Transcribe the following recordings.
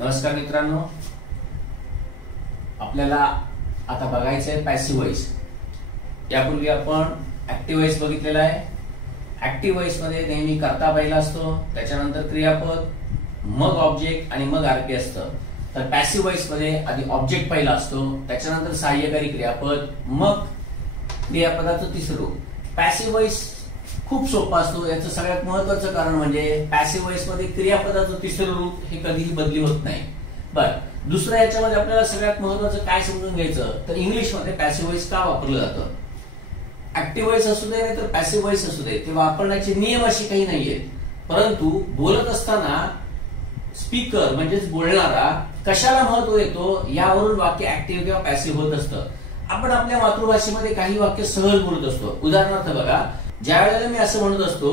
नमस्कार मित्रांनो, आपल्याला आता बघायचं आहे पॅसिव्ह वॉइस। यापूर्वी आपण ऍक्टिव्ह वॉइस बघितलेला आहे। ऍक्टिव्ह वॉइस मध्ये नेहमी कर्ता पहिला असतो, त्याच्यानंतर क्रियापद, मग ऑब्जेक्ट आणि मग आरपी असतं। तर पॅसिव्ह वॉइस मध्ये आधी ऑब्जेक्ट पहिला असतो, त्याच्यानंतर सहाय्यकारी क्रियापद, मग क्रियापदाचं तिसरं रूप। पॅसिव्ह वॉइस खूप सोपा असतो। याचं सगळ्यात महत्त्वाचं कारण म्हणजे पॅसिव्ह वॉइस मध्ये क्रियापदाचं तिसरं रूप हे कधीही बदली होत नाही। बरं, दुसरं याच्यामध्ये आपल्याला सगळ्यात महत्त्वाचं काय समजून घ्यायचं तर इंग्लिश मध्ये पॅसिव्ह वॉइस का वापरलं जातं। ऍक्टिव्ह वॉइस असू दे नाही तर पॅसिव्ह वॉइस असू दे, ते वापरण्याचे नियम असे काही नाहीयेत, परंतु बोलत असताना स्पीकर म्हणजेच बोलणारा कशाला महत्व देतो यावरून वाक्य ऍक्टिव्ह किंवा पॅसिव्ह होत असतं। आपण आपल्या मातृभाषेमध्ये काही वाक्य सहज बोलत असतो। उदाहरणार्थ बघा, ज्या वेळेला मी असं म्हणत असतो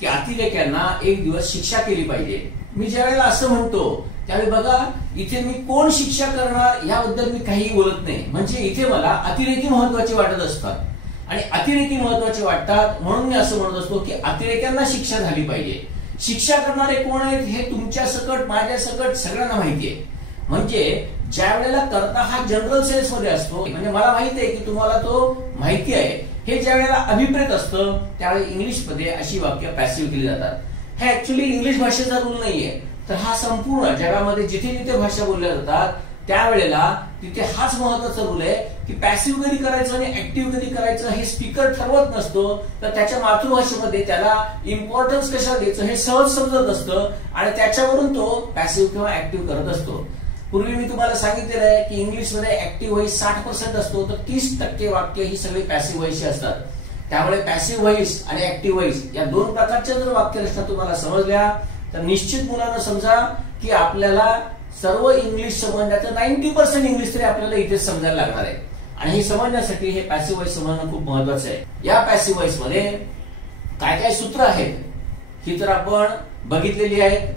की अतिरेक्यांना एक दिवस शिक्षा केली पाहिजे, मी ज्या वेळेला असं म्हणतो त्यावेळी बघा इथे मी कोण शिक्षा करणार याबद्दल मी काही बोलत नाही। म्हणजे इथे मला अतिरेकी महत्वाचे वाटत असतात आणि अतिरेकी महत्वाचे वाटतात म्हणून मी असं म्हणत असतो की अतिरेक्यांना शिक्षा झाली पाहिजे। शिक्षा करणारे कोण आहेत हे तुमच्या सकट माझ्या सकट सगळ्यांना माहिती आहे। म्हणजे ज्या वेळेला कर्ता हा जनरल सेन्स मध्ये असतो, म्हणजे मला माहिती आहे की तुम्हाला तो माहिती आहे, हे ज्या वेळेला अभिप्रेत असतं त्यावेळी इंग्लिश मध्ये अशी वाक्य पॅसिव्ह केली जातात। हे ऍक्च्युअली इंग्लिश भाषेचा रूल नाहीये, तर हा संपूर्ण जगामध्ये जिथे जिथे भाषा बोलल्या जातात त्यावेळेला तिथे हाच महत्वाचा रूल आहे की पॅसिव्ह कधी करायचं आणि ऍक्टिव्ह कधी करायचं हे स्पीकर ठरवत नसतो, तर त्याच्या मातृभाषेमध्ये त्याला इम्पॉर्टन्स कशा द्यायचं हे सहज समजत असतं आणि त्याच्यावरून तो पॅसिव्ह किंवा ऍक्टिव्ह करत असतो। पूर्वी मी तुम्हाला सांगितलेलं आहे की इंग्लिश मध्ये ऍक्टिव्ह वॉइस 60% असतो, तर 30% वाक्य ही सगळी पॅसिव्ह वॉइस असतात। त्यामुळे पॅसिव्ह वॉइस आणि ऍक्टिव्ह वॉइस या दोन प्रकारच्या जर वाक्यरचना तुम्हाला समजल्या तर निश्चित मुलांना समजा की आपल्याला सर्व इंग्लिश समजण्याचं 90% इंग्लिश तरी आपल्याला इथे समजायला लागणार आहे। आणि हे समजण्यासाठी हे पॅसिव्ह वॉइस समजणं खूप महत्वाचं आहे। या पॅसिव्ह वॉइस मध्ये काय काय सूत्र आहेत ही तर आपण बघितलेली आहेत।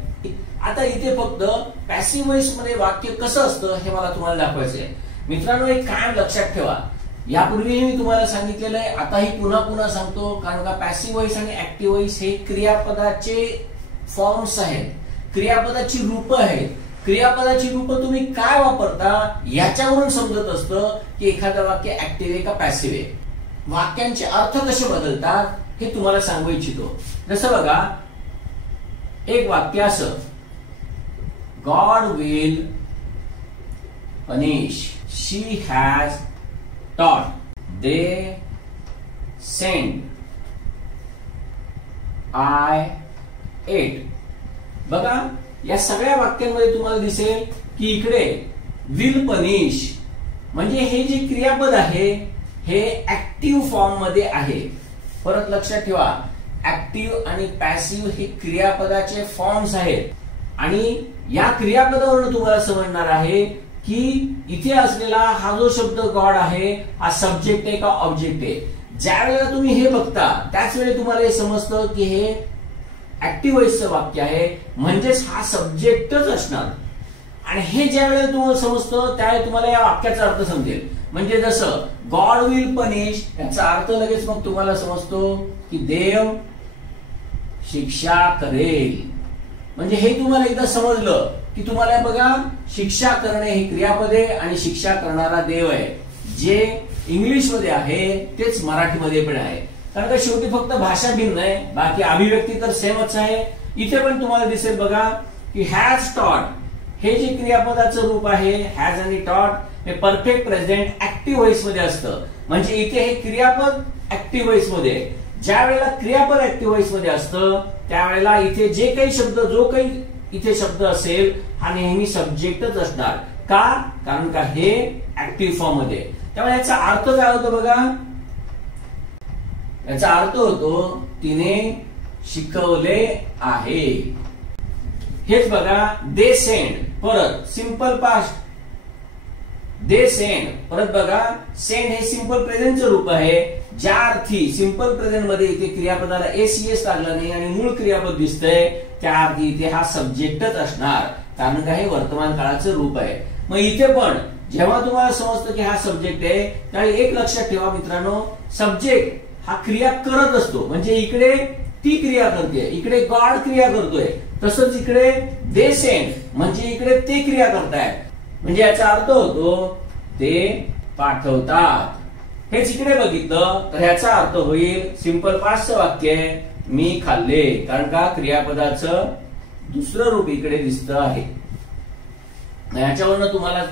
आता इथे फक्त पॅसिव्ह वॉइस मध्ये वाक्य कसं असतं हे मला तुम्हाला दाखवायचं आहे। मित्रांनो, एक कायम लक्षात ठेवा, यापूर्वी मी तुम्हाला सांगितलेलं आहे, आताही पुन्हा पुन्हा सांगतो, कारण का पॅसिव्ह वॉइस आणि ऍक्टिव्ह वॉइस हे क्रियापदाचे फॉर्म्स आहेत, क्रियापदाची रूप आहेत। क्रियापदाची रूप तुम्ही काय वापरता याच्यावरून समजत असतं की एखादं वाक्य ऍक्टिव्ह आहे का पॅसिव्ह आहे। वाक्यांचे अर्थ कसे बदलतात हे तुम्हाला सांगू इच्छितो। जसं बघा, एक वाक्य असं, God will punish, she has taught, they sent, I ate। बघा, या सगळ्या वाक्यांमध्ये तुम्हाला दिसेल की इकडे विल पनिश म्हणजे हे जे क्रियापद आहे हे ऍक्टिव्ह फॉर्म मध्ये आहे। परत लक्षात ठेवा, ऍक्टिव्ह आणि पॅसिव्ह हे क्रियापदाचे फॉर्म्स आहेत आणि या क्रियापदावरून तुम्हाला समजणार आहे की इथे असलेला हा जो शब्द गॉड आहे हा सब्जेक्ट आहे का ऑब्जेक्ट आहे। ज्या वेळेला तुम्ही हे बघता त्याच वेळी तुम्हाला हे समजतं की हे ऍक्टिव्ह वॉइसचं वाक्य आहे, म्हणजेच हा सब्जेक्टच असणार। आणि हे ज्या वेळेला तुम्हाला समजतं त्यावेळी तुम्हाला या वाक्याचा अर्थ समजेल। म्हणजे जसं गॉड विल पनिश याचा अर्थ लगेच मग तुम्हाला समजतो की देव शिक्षा करेल। म्हणजे हे तुम्हाला एकदा समजलं की तुम्हाला बघा, शिक्षा करणे हे क्रियापद आहे आणि शिक्षा करणारा देव आहे। जे इंग्लिश मध्ये आहे तेच मराठीमध्ये पण आहे, कारण का शेवटी फक्त भाषा भिन्न आहे, बाकी अभिव्यक्ती तर सेमच आहे। इथे पण तुम्हाला दिसेल बघा की हॅज टॉट हे जे क्रियापदाचं रूप आहे, हॅज आणि टॉट हे परफेक्ट प्रेझेंट ऍक्टिव्ह वॉइस मध्ये असतं। म्हणजे इथे हे क्रियापद ऍक्टिव्ह वॉइस मध्ये, ज्या वेळेला क्रियापद ऍक्टिव्ह वॉइस मध्ये असतं त्यावेळेला इथे जे काही शब्द, जो काही इथे शब्द असेल हा नेहमी सब्जेक्टच असणार। का? कारण का हे ऍक्टिव्ह फॉर्म मध्ये। त्यामुळे याचा अर्थ काय होतो बघा, याचा अर्थ होतो तिने शिकवले आहे। हेच बघा, दे सेंड, परत सिंपल पास्ट, दे सेंड, परत बघा सेंड हे सिंपल प्रेझेंटचं रूप आहे। ज्या अर्थी सिंपल प्रेझेंट मध्ये इथे क्रियापदाला एसीएस लागला नाही आणि मूळ क्रियापद दिसतंय त्या अर्थी इथे हा सब्जेक्टच असणार, कारण का हे वर्तमान काळाचं रूप आहे। मग इथे पण जेव्हा तुम्हाला समजतं की हा सब्जेक्ट आहे त्यावेळी एक लक्षात ठेवा मित्रांनो, सब्जेक्ट हा क्रिया करत असतो। म्हणजे इकडे ती क्रिया करते, इकडे गॉड क्रिया करतोय, तसंच इकडे दे सेंट म्हणजे इकडे ते क्रिया करतायत. म्हणजे याचा अर्थ होतो ते पाठवतात. हेच इकडे बघितलं तर ह्याचा अर्थ होईल सिंपल पास्टचं वाक्य आहे मी खाल्ले, कारण का क्रियापदाचं दुसरं रूप इकडे दिसत आहे. ह्याच्यावरनं तुम्हाला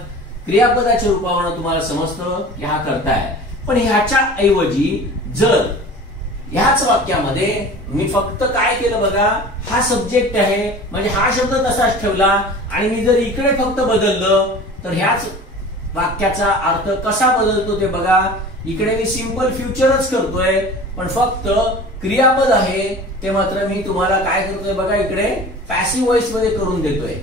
क्रियापदाच्या रूपावरनं तुम्हाला समजतं की हा करताय. पण ह्याच्या ऐवजी जर ह्याच वाक्यामध्ये मी फक्त काय केलं बघा, हा सब्जेक्ट आहे म्हणजे हा शब्द तसाच ठेवला आणि मी जर इकडे फक्त बदललं तर ह्याच वाक्याचा अर्थ कसा बदलतो ते बघा. इकडे मी सिंपल फ्युचरच करतोय पण फक्त क्रियापद आहे ते मात्र मी तुम्हाला काय करतोय बघा, इकडे पॅसिव्ह व्हॉइस मध्ये करून देतोय.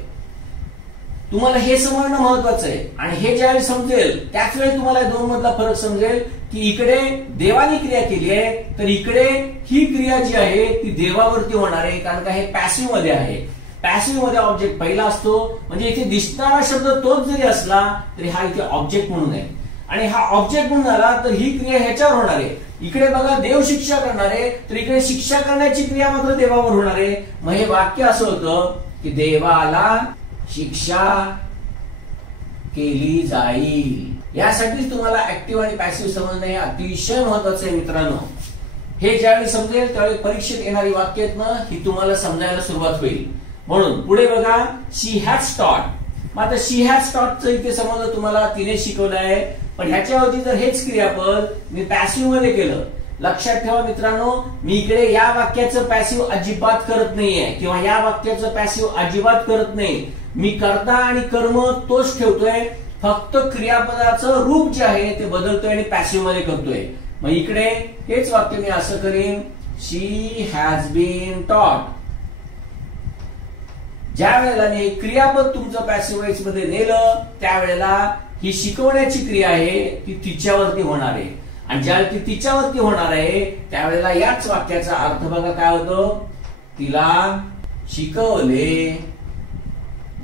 तुम्हाला हे समजणं महत्वाचं आहे आणि हे ज्यावेळी समजेल त्याच वेळी तुम्हाला दोन मधला फरक समजेल की इकडे देवानी क्रिया केली आहे तर इकडे ही क्रिया जी आहे ती देवावरती होणार आहे, कारण का हे पॅसिव्ह मध्ये आहे. पॅसिव्ह मध्ये ऑब्जेक्ट पहिला असतो म्हणजे इथे दिसणारा शब्द तोच जरी असला तरी हा इथे ऑब्जेक्ट म्हणून आहे आणि हा ऑब्जेक्ट म्हणून झाला तर ही क्रिया ह्याच्यावर होणार आहे. इकडे बघा देव शिक्षा करणार आहे तर इकडे शिक्षा करण्याची क्रिया मात्र देवावर होणार आहे. मग हे वाक्य असं होतं की देवाला शिक्षा केली जाईल. यासाठीच तुम्हाला ऍक्टिव्ह आणि पॅसिव्ह समजणं हे अतिशय महत्वाचं आहे मित्रांनो. हे ज्यावेळी समजेल त्यावेळी परीक्षेत येणारी वाक्य आहेत ना ही तुम्हाला समजायला सुरुवात होईल. म्हणून पुढे बघा शी हॅज टॉट. मग आता शी हॅज टॉटचं इथे समजलं तुम्हाला, तिने शिकवलं आहे. पण ह्याच्याऐवजी जर हेच क्रियापद मी पॅसिव्ह मध्ये केलं, लक्षात ठेवा मित्रांनो मी इकडे या वाक्याचं पॅसिव्ह अजिबात करत नाहीये किंवा या वाक्याचं पॅसिव्ह अजिबात करत नाही. मी कर्ता आणि कर्म तोच ठेवतोय, फक्त क्रियापदाचं रूप जे आहे ते बदलतोय आणि पॅसिव्ह मध्ये करतोय. मग इकडे हेच वाक्य मी असं करीन शी हॅज बीन टॉट. ज्या वेळेला मी क्रियापद तुमचं पॅसिव्ह व्हॉइस मध्ये नेलं त्यावेळेला ही शिकवण्याची क्रिया आहे ती तिच्यावरती होणार आहे आणि ज्यावेळी ती तिच्यावरती होणार आहे त्यावेळेला याच वाक्याचा अर्थ बघा काय होतो, तिला शिकवले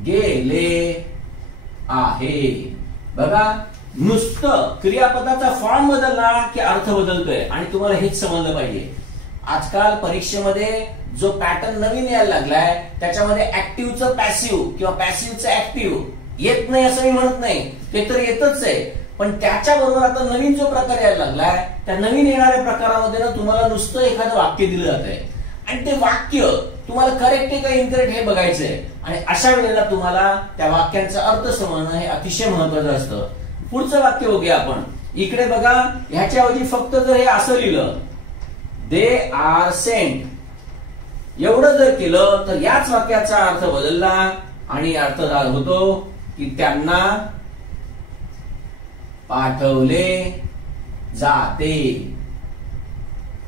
गेले आहे. बघा नुसतं क्रियापदाचा फॉर्म बदलला की अर्थ बदलतोय आणि तुम्हाला हेच समजलं पाहिजे. आजकाल परीक्षेमध्ये जो पॅटर्न नवीन यायला लागलाय त्याच्यामध्ये ऍक्टिव्हचं पॅसिव्ह किंवा पॅसिव्हचं ऍक्टिव्ह येत नाही असं मी म्हणत नाही, ते तर येतच आहे. पण त्याच्याबरोबर आता नवीन जो प्रकार यायला लागलाय त्या नवीन येणाऱ्या प्रकारामध्ये ना तुम्हाला नुसतं एखादं वाक्य दिलं जात आहे आणि ते वाक्य तुम्हाला करेक्ट आहे का इनकरेक्ट हे बघायचंय आणि अशा वेळेला तुम्हाला त्या वाक्यांचा अर्थ समजणं हे अतिशय महत्वाचं असतं. पुढचं वाक्य बघूया आपण. इकडे बघा ह्याच्याऐवजी फक्त जर हे असं लिहिलं दे आर सेंट एवढं जर केलं तर याच वाक्याचा अर्थ बदलला आणि अर्थ होतो की त्यांना पाठवले जाते.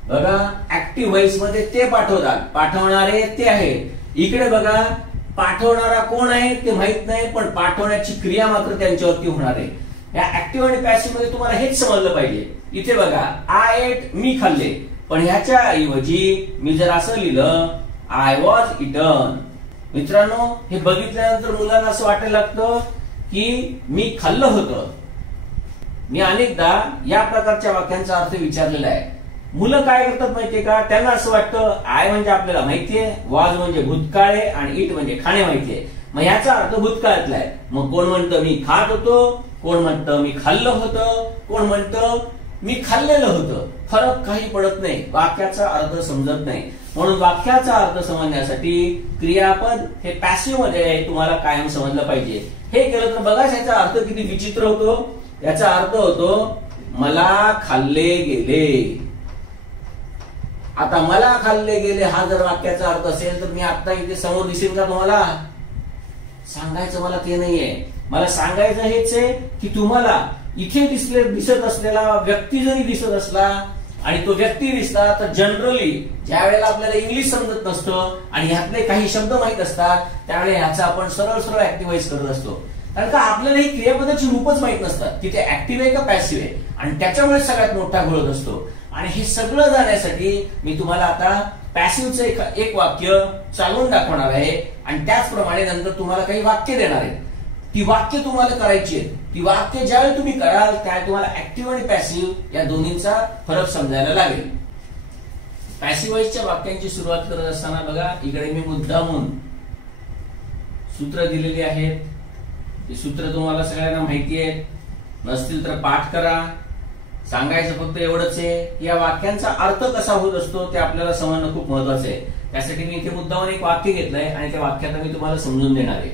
बघा ऍक्टिव्ह व्हॉइस मध्ये ते पाठवतात, पाठवणारे ते आहेत. इकडे बघा पाठवणारा कोण आहे ते माहित नाही पण पाठवण्याची क्रिया मात्र त्यांच्यावरती होणार आहे. या ऍक्टिव्ह आणि पॅसिव्ह मध्ये तुम्हाला हेच समजलं पाहिजे. इथे बघा आय एट मी खाल्ले, पण ह्याच्या ऐवजी मी जर असं लिहिलं आय वॉज इटन. मित्रांनो हे बघितल्यानंतर मुलांना असं वाटायला लागतं की मी खाल्लं होतं. मी अनेकदा या प्रकारच्या वाक्यांचा अर्थ विचारलेला आहे. मुलं काय करतात माहितीये का, त्यांना असं वाटतं आय म्हणजे आपल्याला माहितीये, वॉज म्हणजे भूतकाळ आहे आणि इट म्हणजे खाणे माहितीये. मग याचा अर्थ भूतकाळातला आहे. मग कोण म्हणतं मी खात होतो, कोण म्हणतं मी खाल्लं होतं, कोण म्हणतं मी खाल्लेलं होतं. फरक काही पडत नाही, वाक्याचा अर्थ समजत नाही. म्हणून वाक्याचा अर्थ समजण्यासाठी क्रियापद हे पॅसिव्ह मध्ये आहे तुम्हाला कायम समजलं पाहिजे. हे केलं तर बघा याचा अर्थ किती विचित्र होतो. याचा अर्थ होतो मला खाल्ले गेले. आता मला खाल्ले गेले हा जर वाक्याचा अर्थ असेल तर मी आता इथे समोर दिसेल का तुम्हाला? सांगायचं मला ते नाहीये. मला सांगायचं हेच आहे की तुम्हाला इथे दिसत असलेला व्यक्ती जरी दिसत असला आणि तो व्यक्ती दिसला तर जनरली ज्या वेळेला आपल्याला इंग्लिश समजत नसतं आणि ह्यातले काही शब्द माहित असतात त्यावेळेला ह्याचा आपण सरळ सरळ ऍक्टिव्हाइज करत असतो. कारण का आपल्याला ही क्रियापदाची रूपच माहित नसतात की ते ऍक्टिव्ह आहे का पॅसिव्ह आहे आणि त्याच्यामुळे सगळ्यात मोठा घोळ असतो. आणि हे सगळं जाण्यासाठी मी तुम्हाला आता पॅसिव्हचं एक वाक्य चालवून दाखवणार आहे आणि त्याचप्रमाणे नंतर तुम्हाला काही वाक्य देणार आहेत. ती वाक्य तुम्हाला करायची आहेत. ती वाक्य ज्यावेळी तुम्ही कराल त्यावेळी तुम्हाला ऍक्टिव्ह आणि पॅसिव्ह या दोन्हीचा फरक समजायला लागेल. पॅसिव्ह वॉइसच्या वाक्यांची सुरुवात करत असताना बघा इकडे मी मुद्दामून सूत्र दिलेली आहेत. ही सूत्र तुम्हाला सगळ्यांना माहिती आहेत, नसतील तर पाठ करा. सांगायचं फक्त एवढंच आहे की या वाक्यांचा अर्थ कसा होत असतो ते आपल्याला समजणं खूप महत्वाचं आहे. त्यासाठी मी इथे मुद्दामून एक वाक्य घेतलंय आणि त्या वाक्यात मी तुम्हाला समजून देणार आहे.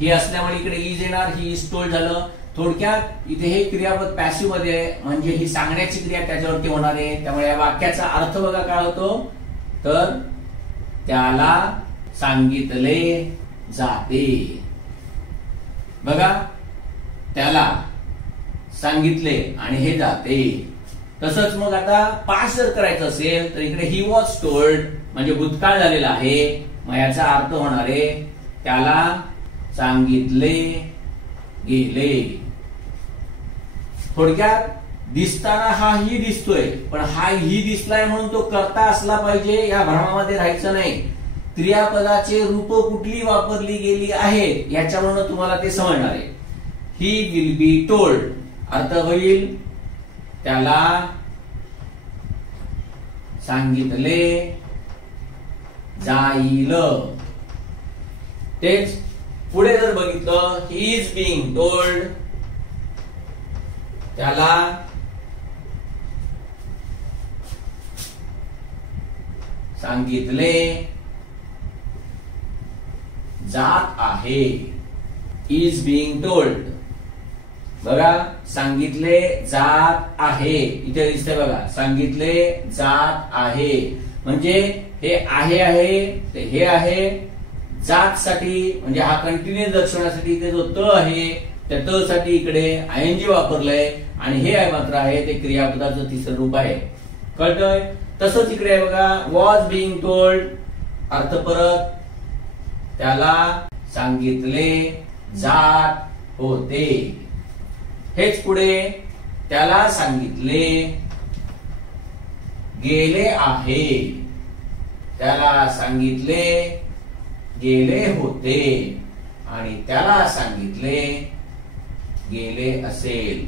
ही असल्यामुळे इकडे इज येणार, ही इज टोल्ड झालं. थोडक्यात इथे हे क्रियापद पॅसिव्ह मध्ये आहे, म्हणजे ही सांगण्याची क्रिया त्याच्यावरती होणार आहे. त्यामुळे या वाक्याचा अर्थ बघा काय होतो, तर त्याला सांगितले जाते. बघा त्याला सांगितले आणि हे जाते. तसंच मग आता पास्ट जर करायचं असेल तर इकडे ही वॉज टोल्ड म्हणजे भूतकाळ झालेला आहे. मग याचा अर्थ होणार आहे त्याला सांगितले गेले. थोडक्यात दिसताना हा ही दिसतोय, पण हा ही दिसलाय म्हणून तो करता असला पाहिजे या भ्रमामध्ये राहायचं नाही. क्रियापदाचे रूप कुठली वापरली गेली आहेत याच्यावरून तुम्हाला ते समजणार आहे. ही विल बी टोल्ड अर्थ होईल त्याला सांगितले जाईल. तेच पुढे जर बघितलं, ही इज बीइंग टोल्ड त्याला सांगितले जात आहे. इज बीइंग टोल्ड बघा सांगितले जात आहे, इथे दिसते बघा सांगितले जात आहे. म्हणजे हे आहे ते हे आहे. जात साठी म्हणजे हा कंटिन्युअस दर्शवण्यासाठी इथे जो त आहे त्या त साठी इकडे आयएनजी वापरलंय आणि हे आहे मात्र आहे ते क्रियापदाचं तिसरं रूप आहे. कळतंय? तसंच इकडे बघा वॉज बीइंग टोल्ड अर्थ परत त्याला सांगितले जात होते. हेच पुढे त्याला सांगितले गेले आहे, त्याला सांगितले गेले होते आणि त्याला सांगितले गेले असेल.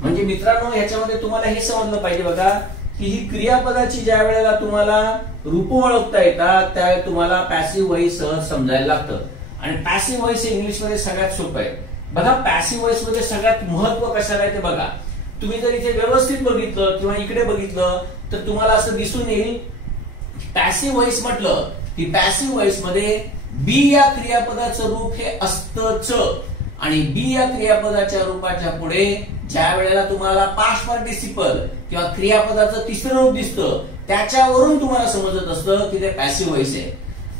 म्हणजे मित्रांनो याच्यामध्ये तुम्हाला हे समजलं पाहिजे बघा की ही क्रियापदाची ज्या वेळेला तुम्हाला रूप ओळखता येतात त्यावेळेला तुम्हाला पॅसिव्ह वॉइस सहज समजायला लागतं. आणि पॅसिव्ह वॉइस हे इंग्लिश मध्ये सगळ्यात सोपं आहे. बघा पॅसिव्ह वॉइस मध्ये सगळ्यात महत्व कशाला आहे ते बघा. तुम्ही जर इथे व्यवस्थित बघितलं किंवा इकडे बघितलं तर तुम्हाला असं दिसून येईल पॅसिव्ह वॉइस म्हटलं की पॅसिव्ह वॉइस मध्ये बी या क्रियापदाचं रूप हे असतच आणि बी या क्रियापदाच्या रूपाच्या पुढे ज्या वेळेला तुम्हाला पास्ट पार्टिसिपल किंवा क्रियापदाचं तिसरं रूप दिसतं त्याच्यावरून तुम्हाला समजत असतं की ते पॅसिव्ह वॉइस आहे.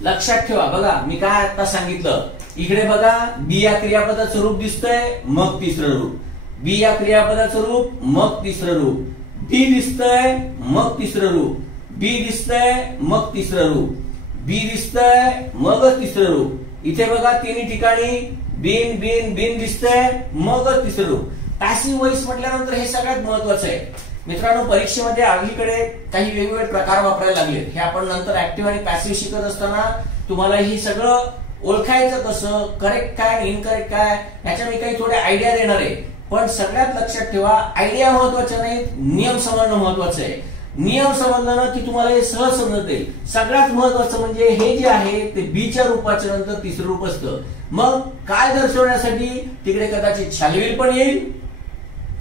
लक्षात ठेवा बघा मी काय आता सांगितलं, इकडे बघा बी या क्रियापदाचं रूप दिसतंय मग तिसरं रूप, बी या क्रियापदाचं रूप मग तिसरं रूप, बी दिसतंय मग तिसरं रूप, बी दिसतंय मग तिसरं रूप, बी दिसतंय मगच तिसरं रूप. इथे बघा तिन्ही ठिकाणी बिन बिन बिन दिसतंय मगच तिसरं रूप. पॅसिव्ह वॉइस म्हटल्यानंतर हे सगळ्यात महत्वाचं आहे. मित्रांनो परीक्षेमध्ये अलीकडे काही वेगवेगळे प्रकार वापरायला लागले. हे आपण नंतर ऍक्टिव्ह आणि पॅसिव्ह शिकत असताना तुम्हाला हे सगळं ओळखायचं कसं, करेक्ट काय इनकरेक्ट काय याच्या मी काही थोडे आयडिया देणार आहे. पण सगळ्यात लक्षात ठेवा आयडिया महत्वाच्या नाहीत, नियम समजणं महत्वाचं आहे. नियम समजलं की तुम्हाला हे सहज समजत येईल. सगळ्यात महत्वाचं म्हणजे हे जे आहे ते बीच्या रूपाच्या नंतर तिसरं रूप असतं. मग काय दर्शवण्यासाठी तिकडे कदाचित शालविल पण येईल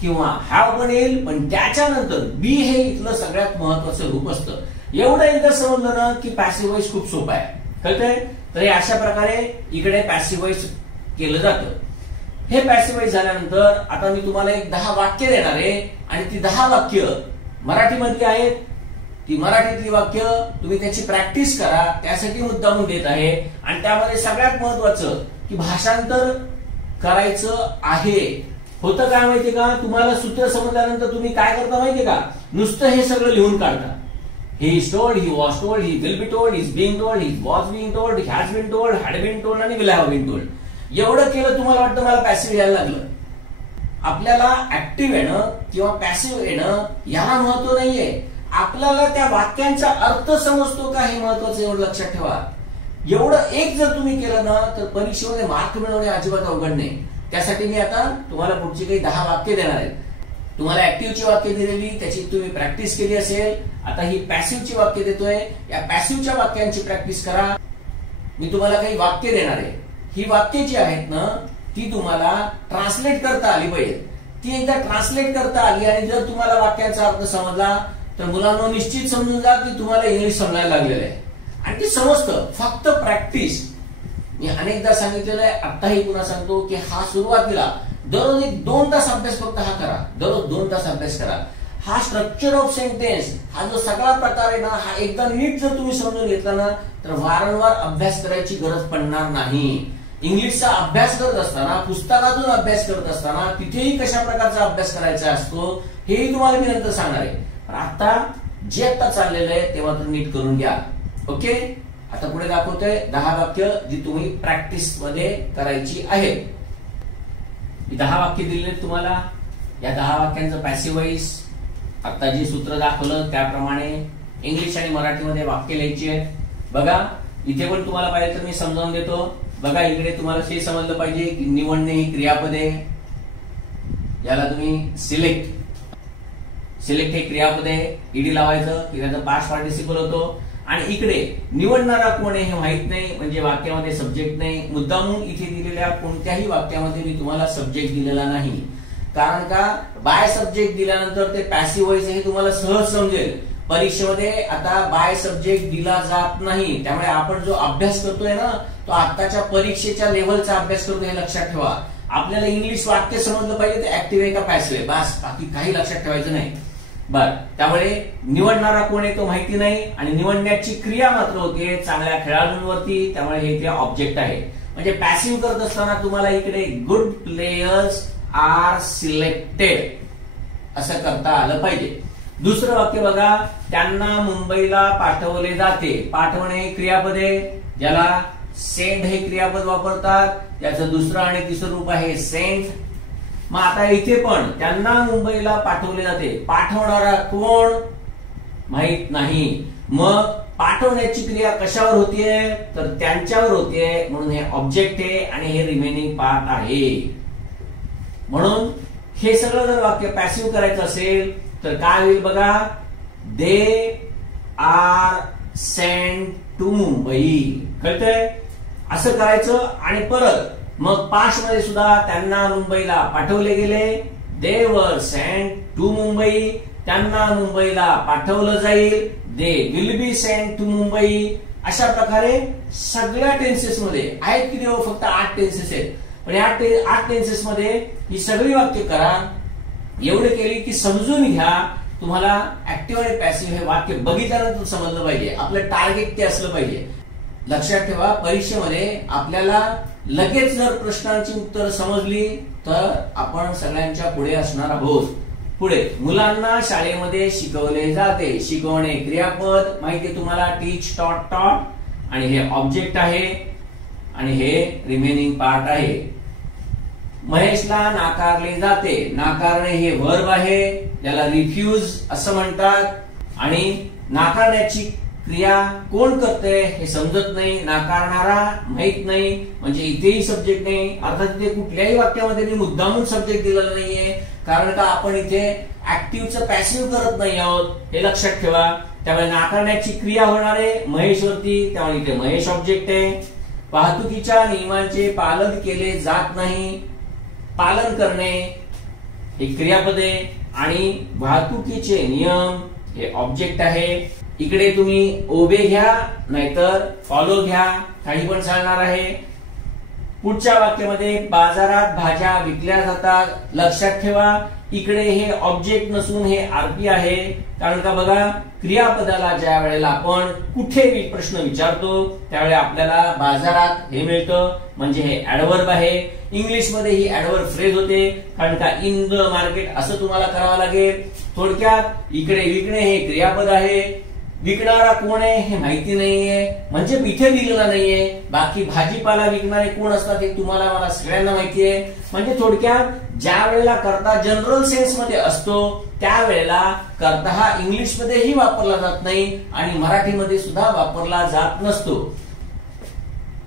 किंवा हॅव पण येईल, पण त्याच्यानंतर बी हे इथलं सगळ्यात महत्वाचं रूप असतं. एवढं एकदा समजलं ना की पॅसिव्ह वॉइस खूप सोपं आहे. कळतंय? तर अशा प्रकारे इकडे पॅसिव्ह वॉइस केलं जातं. हे पॅसिव्ह वॉइस झाल्यानंतर आता मी तुम्हाला एक 10 वाक्य देणार आहे आणि ती 10 वाक्य मराठीमधली आहेत. ती मराठीतली वाक्य तुम्ही त्याची प्रॅक्टिस करा त्यासाठी मुद्दामून देत आहे. आणि त्यामध्ये सगळ्यात महत्वाचं की भाषांतर करायचं आहे. होतं काय माहितीये का, तुम्हाला सूत्र समजल्यानंतर तुम्ही काय करता माहितीये का, नुसतं हे सगळं लिहून काढता. He is told, he was told, he will be told, is being told, he was being told, he has been told, had been told आणि विल हॅव बीन टोल्ड. एवढं केलं तुम्हाला वाटतं मला पॅसिव्ह यायला लागलं. आपल्याला ऍक्टिव्ह येणं किंवा पॅसिव्ह येणं याला महत्व नाहीये. आपल्याला त्या वाक्यांचा अर्थ समजतो का हे महत्वाचं. एवढं लक्षात ठेवा. एवढं एक जर तुम्ही केलं ना तर परीक्षेमध्ये मार्क मिळवणे अजिबात अवघड नाही. त्यासाठी मी आता तुम्हाला पुढची काही 10 वाक्य देणार आहेत. तुम्हाला ऍक्टिव्हची वाक्य दिलेली त्याची तुम्ही प्रॅक्टिस केली असेल आता ही पॅसिव्हची वाक्य देतोय, या पॅसिव्हच्या वाक्यांची प्रॅक्टिस करा. मी तुम्हाला काही वाक्य देणार आहे, ही वाक्य जी आहेत ना ती तुम्हाला ट्रान्सलेट करता आली पाहिजे. ती एकदा ट्रान्सलेट करता आली आणि जर तुम्हाला वाक्याचा अर्थ समजला तर मुलांना निश्चित समजून जा की तुम्हाला इंग्लिश समजायला लागलेलं आहे आणि ते समजतं. फक्त प्रॅक्टिस. मी अनेकदा सांगितलेलं आहे, आताही पुन्हा सांगतो की हा सुरुवातीला दररोज 2 तास अभ्यास फक्त हा करा. दररोज 2 तास अभ्यास करा. हा स्ट्रक्चर ऑफ सेंटेन्स हा जो सगळा प्रकार आहे ना हा एकदा नीट जर तुम्ही समजून घेतला ना तर वारंवार अभ्यास करायची गरज पडणार नाही. इंग्लिशचा अभ्यास करत असताना, पुस्तकातून अभ्यास करत असताना तिथेही कशा प्रकारचा अभ्यास करायचा असतो हेही तुम्हाला मी नंतर सांगणार आहे. पण आता जे आता चाललेलं आहे ते मात्र नीट करून घ्या. ओके. आता पुढे दाखवतोय 10 वाक्य जी तुम्ही प्रॅक्टिस मध्ये करायची आहेत. 10 वाक्य दिलेले तुम्हाला. या 10 वाक्यांचं पॅसिव्ह वॉइस आता जी सूत्र दाखवलं त्याप्रमाणे इंग्लिश आणि मराठीमध्ये वाक्य लिहायची आहेत. बघा इथे पण तुम्हाला पाहिजे तर मी समजावून देतो. बघा इकडे तुम्हाला हे समजलं पाहिजे की निवडणे ही क्रियापद आहे. याला तुम्ही सिलेक्ट हे क्रियापद आहे. ईडी लावायचं की त्याचा पास्ट पार्टिसिपल होतो. आणि इकडे निवडणारा कोण आहे हे माहित नाही म्हणजे वाक्यामध्ये सब्जेक्ट नाही. मुद्दामून इथे दिलेल्या कोणत्याही वाक्यामध्ये मी तुम्हाला सब्जेक्ट दिलेला नाही. कारण का बाय सब्जेक्ट दिल्यानंतर ते पॅसिव्ह व्हॉइस हे तुम्हाला सहज समजेल. परीक्षेमध्ये आता बाय सब्जेक्ट दिला जात नाही. त्यामुळे आपण जो अभ्यास करतोय ना तो आताच्या परीक्षेच्या लेव्हलचा अभ्यास करतोय हे लक्षात ठेवा. आपल्याला इंग्लिश वाक्य समजलं पाहिजे ते ऍक्टिव्ह आहे का पॅसिव्ह आहे बस, बाकी काही लक्षात ठेवायचं नाही. बर त्यामुळे निवडणारा कोण आहे तो माहिती नाही आणि निवडण्याची क्रिया मात्र होते चांगल्या खेळाडूंवरती. त्यामुळे हे इथे ऑब्जेक्ट आहे. म्हणजे पॅसिव्ह करत असताना तुम्हाला इकडे गुड प्लेयर्स आर सिलेक्टेड असं करता आलं पाहिजे. दुसरं वाक्य बघा, त्यांना मुंबईला पाठवले जाते. पाठवणे क्रियापद आहे ज्याला सेंड हे क्रियापद वापरतात. त्याचं दुसरं आणि तिसरं रूप आहे सेंट. मग आता इथे पण त्यांना मुंबईला पाठवले जाते. पाठवणारा कोण माहित नाही. मग पाठवण्याची क्रिया कशावर होतीये तर त्यांच्यावर होतीये म्हणून हे ऑब्जेक्ट आहे आणि हे रिमेनिंग पार्ट आहे. म्हणून हे सगळं जर वाक्य पॅसिव्ह करायचं असेल तर काय होईल बघा, they are sent to Mumbai. कळतंय? असं करायचं आणि परत मग पास्ट मध्ये सुद्धा त्यांना मुंबईला पाठवले गेले. दे वर सेंट टू मुंबई. त्यांना मुंबईला पाठवलं जाईल. They will be sent to Mumbai. अशा प्रकारे सगळ्या टेन्सेस मध्ये आहेत किती हो, फक्त 8 टेन्सेस आहेत. पण या 8 टेन्सेस मध्ये ही सगळी वाक्य करा. एवढे केली की समजून घ्या. तुम्हाला ऍक्टिव्ह आणि पॅसिव्ह हे वाक्य बघितल्यानंतर समजलं पाहिजे. आपलं टार्गेट ते असलं पाहिजे. लक्षात ठेवा परीक्षेमध्ये आपल्याला लगेच जर प्रश्नांची उत्तर समजली तर आपण सगळ्यांच्या पुढे असणार आहोत. पुढे मुलांना शाळेमध्ये शिकवले जाते. शिकवणे क्रियापद माहिती तुम्हाला टीच टॉट टॉट आणि हे ऑब्जेक्ट आहे आणि हे रिमेनिंग पार्ट आहे. महेशला नाकारले जाते. नाकारणे हे वर्ब आहे ज्याला रिफ्यूज असं म्हणतात. आणि नाकारण्याची क्रिया कोण करते हे समजत नाही. नाकारणारा माहित नाही म्हणजे इथेही सब्जेक्ट नाही. अर्थात इथे कुठल्याही वाक्यामध्ये मी मुद्दामून सब्जेक्ट दिलेला नाहीये कारण का आपण इथे ऍक्टिव्हचं पॅसिव्ह करत नाही आहोत हे लक्षात ठेवा. त्यामुळे नाकारण्याची क्रिया होणार आहे महेशवरती. त्यामुळे इथे महेश ऑब्जेक्ट आहे. वाहतुकीच्या नियमांचे पालन केले जात नाही. पालन करणे हे क्रियापद आहे आणि वाहतुकीचे नियम हे ऑब्जेक्ट आहे. इकडे तुम्ही ओबे घ्या नाहीतर फॉलो घ्या, काही पण चालणार आहे. पुढच्या वाक्यामध्ये बाजारात भाज्या विकल्या जातात. लक्षात ठेवा इकडे हे ऑब्जेक्ट नसून हे आरपी आहे. कारण का बघा क्रियापदाला ज्या वेळेला आपण कुठे प्रश्न विचारतो त्यावेळी आपल्याला बाजारात हे मिळतं म्हणजे हे ऍडवर्ब आहे. इंग्लिश मध्ये ही ऍडवर्ब फ्रेज होते कारण का इन द मार्केट असं तुम्हाला करावं लागेल. थोडक्यात इकडे विकणे हे क्रियापद आहे. विकणारा कोण आहे हे माहिती नाहीये म्हणजे इथे दिलेला नाहीये. बाकी भाजीपाला विकणारे कोण असतात हे तुम्हाला मला सगळ्यांना माहिती आहे. म्हणजे थोडक्यात ज्या वेळेला कर्ता जनरल सेन्स मध्ये असतो त्यावेळेला कर्ता हा इंग्लिश मध्येही वापरला जात नाही आणि मराठीमध्ये सुद्धा वापरला जात नसतो.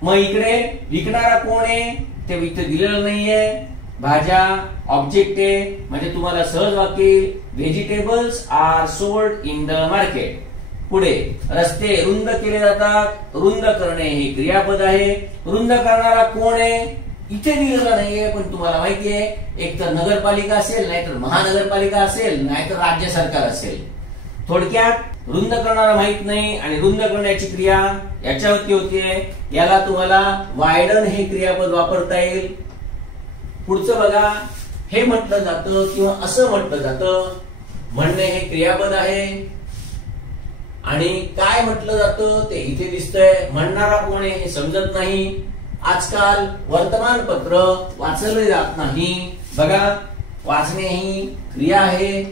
मग इकडे विकणारा कोण आहे ते इथे दिलेलं नाहीये. भाज्या ऑब्जेक्ट आहे म्हणजे तुम्हाला सहज वाकेल vegetables are sold in the market. पुढे रस्ते रुंद केले जातात. रुंद करणे हे क्रियापद आहे. रुंद करणारा कोण आहे इथे दिलेला नाहीये, पण तुम्हाला माहिती आहे एक तर नगरपालिका असेल, नाहीतर महानगरपालिका असेल, नाहीतर राज्य सरकार असेल. थोडक्यात रुंद करणारा माहित नाही आणि रुंद करण्याची क्रिया याच्यावरती होतीये. याला तुम्हाला वायडन हे क्रियापद वापरता येईल. पुढचं बघा, हे म्हटलं जातं किंवा असं म्हटलं जातं. म्हणणे हे क्रियापद आहे आणि काय म्हटलं जातं ते इथे दिसतंय. म्हणणारा कोण आहे हे समजत नाही. आजकाल वर्तमानपत्र वाचले जात नाही. बघा, वाचणे ही क्रिया आहे.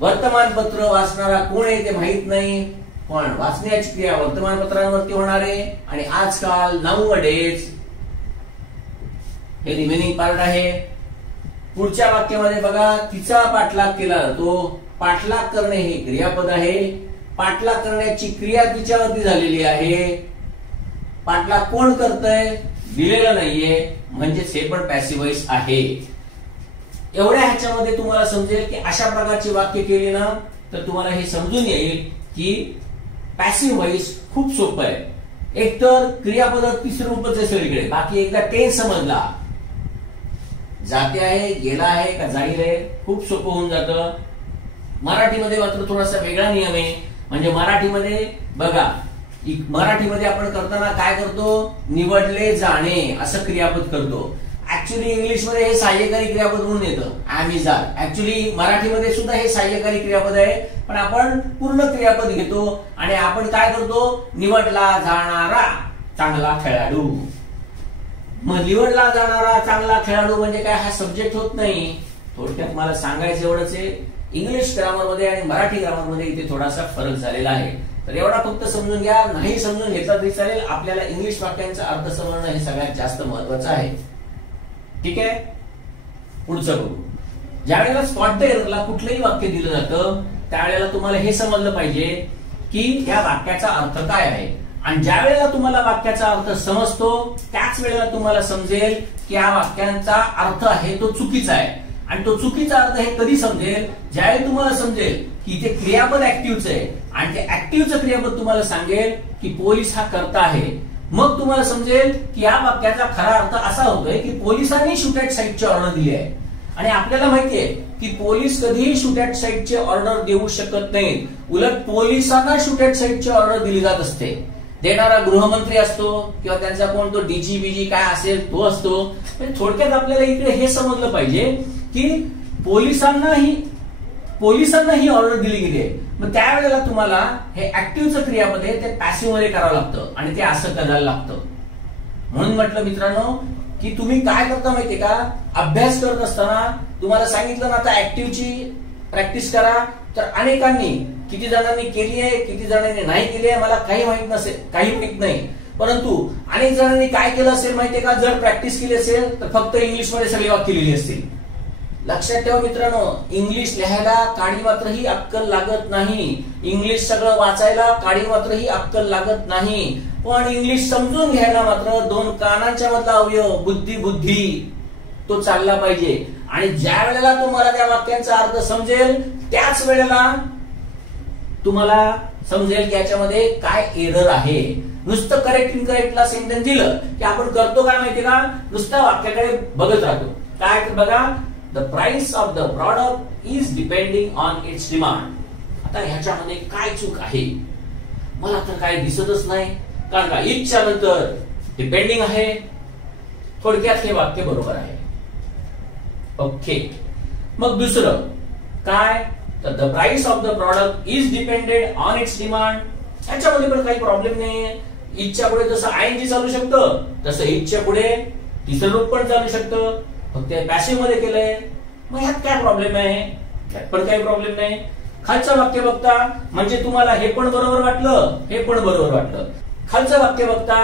वर्तमानपत्र वाचणारा कोण आहे ते माहित नाही, पण वाचण्याची क्रिया वर्तमानपत्रांवरती होणार आहे. आणि आजकाल नाउअडेज हे रिमेनिंग पार्ट आहे. पुढच्या वाक्यामध्ये बघा, तिचा पाठलाग केला जातो. पाठलाग करणे हे क्रियापद आहे. पाठलाग करण्याची क्रिया तिच्यावरती झालेली आहे. पाठलाग कोण करतंय दिलेलं नाहीये, म्हणजेच हे पण पॅसिव्ह वॉइस आहे. एवढ्या ह्याच्यामध्ये तुम्हाला समजेल की अशा प्रकारची वाक्य केली ना तर तुम्हाला हे समजून येईल की पॅसिव्ह वॉइस खूप सोपं आहे. एकतर क्रियापद तिसरं रूपच आहे सगळीकडे. बाकी एकदा टेन्स समजला, जाते आहे, गेला आहे का जाईल आहे, खूप सोपं होऊन जातं. मराठीमध्ये मात्र थोडासा वेगळा नियम आहे. म्हणजे मराठीमध्ये बघा, मराठीमध्ये आपण करताना काय करतो, निवडले जाणे असं क्रियापद करतो. ऍक्च्युली इंग्लिशमध्ये हे सहाय्यकारी क्रियापद म्हणून येतं, ऍम इज आर. ऍक्च्युली मराठीमध्ये सुद्धा हे सहाय्यकारी क्रियापद आहे, पण आपण पूर्ण क्रियापद घेतो आणि आपण काय करतो, निवडला जाणारा चांगला खेळाडू. मग निवडला जाणारा चांगला खेळाडू म्हणजे काय, हा सब्जेक्ट होत नाही. थोडक्यात मला सांगायचं एवढंच आहे, इंग्लिश ग्रामरमध्ये आणि मराठी ग्रामरमध्ये इथे थोडासा फरक झालेला आहे. तर एवढा फक्त समजून घ्या. नाही समजून घेतला तरी चालेल. आपल्याला इंग्लिश वाक्यांचा अर्थ समजणं हे सगळ्यात जास्त महत्वाचं आहे. ठीक आहे, पुढचं बघू. ज्या वेळेला स्पॉट द एररला कुठलंही वाक्य दिलं जातं त्यावेळेला तुम्हाला हे समजलं पाहिजे की या वाक्याचा अर्थ काय आहे. आणि ज्या वेळेला तुम्हाला वाक्याचा अर्थ समजतो त्याच वेळेला तुम्हाला समजेल की या वाक्यांचा अर्थ आहे तो चुकीचा आहे. आणि तो चुकीचा अर्थ हे कधी समजेल, ज्यावेळी तुम्हाला समजेल की इथे क्रियापद ऍक्टिव्हच आहे आणि ते ऍक्टिव्हचं क्रियापद तुम्हाला सांगेल की पोलीस हा कर्ता आहे. मग तुम्हाला समजेल की या वाक्याचा खरा अर्थ असा होतोय की पोलिसांनी शूट ॲट साईटची ऑर्डर दिली आहे. आणि आपल्याला माहितीये की पोलीस कधीही शूट ॲट साईटची ऑर्डर देऊ शकत नाहीत. उलट पोलिसांना शूट ॲट साईटची ऑर्डर दिली जात असते. देणारा गृहमंत्री असतो किंवा त्यांचा कोण तो डीजी बीजी काय असेल तो असतो. थोडक्यात आपल्याला इकडे हे समजलं पाहिजे की पोलिसांना ही ऑर्डर दिली गेली आहे. मग त्यावेळेला तुम्हाला हे ऍक्टिव्हचं क्रियापद आहे ते पॅसिव्ह मध्ये करावं लागतं आणि ते असं करायला लागतं. म्हणून म्हटलं मित्रांनो की तुम्ही काय करता माहितीये का, अभ्यास करत असताना तुम्हाला सांगितलं ना आता ऍक्टिव्हची प्रॅक्टिस करा, तर अनेकांनी किती जणांनी केली आहे किती जणांनी नाही केली आहे मला काही माहित नसेल, काही माहित नाही. परंतु अनेक जणांनी काय केलं असेल माहितीये का, जर प्रॅक्टिस केली असेल तर फक्त इंग्लिश मध्ये सगळी वाक्य लिहिली असतील. लक्षात ठेवा मित्रांनो, इंग्लिश लिहायला काडी मात्र ही अक्कल लागत नाही. इंग्लिश सगळं वाचायला काडी मात्र ही अक्कल लागत नाही. पण इंग्लिश समजून घ्यायला मात्र दोन कानांच्या मधला अवयव बुद्धी तो चालला पाहिजे. आणि ज्या वेळेला तुम्हाला त्या वाक्यांचा अर्थ समजेल त्याच वेळेला तुम्हाला समजेल की याच्यामध्ये काय एरर आहे. नुसतं करेक्ट इनकरेक्टला सेंटेन्स दिलं की आपण करतो काय माहितीये का, नुसतं वाक्याकडे बघत राहतो. काय बघा, The price of the product is depending on its demand. आता ह्याच्यामध्ये काय चूक आहे मला तर काय दिसतच नाही, कारण का इथच्या नंतर डिपेंडिंग आहे. थोडक्यात हे वाक्य बरोबर आहे. ओके, मग दुसरं काय, तर the price of the product is depended on it's demand. ह्याच्यामध्ये पण काही प्रॉब्लेम नाहीये. इथच्या पुढे जसं आयएनजी चालू शकतं तसं इथच्या पुढे तिसरं रूप पण चालू शकतं. फक्त पॅसिव्ह मध्ये केलंय, मग ह्यात काय प्रॉब्लेम आहे, ह्यात पण काही प्रॉब्लेम नाही. खालचं वाक्य बघता म्हणजे तुम्हाला हे पण बरोबर वाटलं हे पण बरोबर वाटलं. खालचं वाक्य बघता,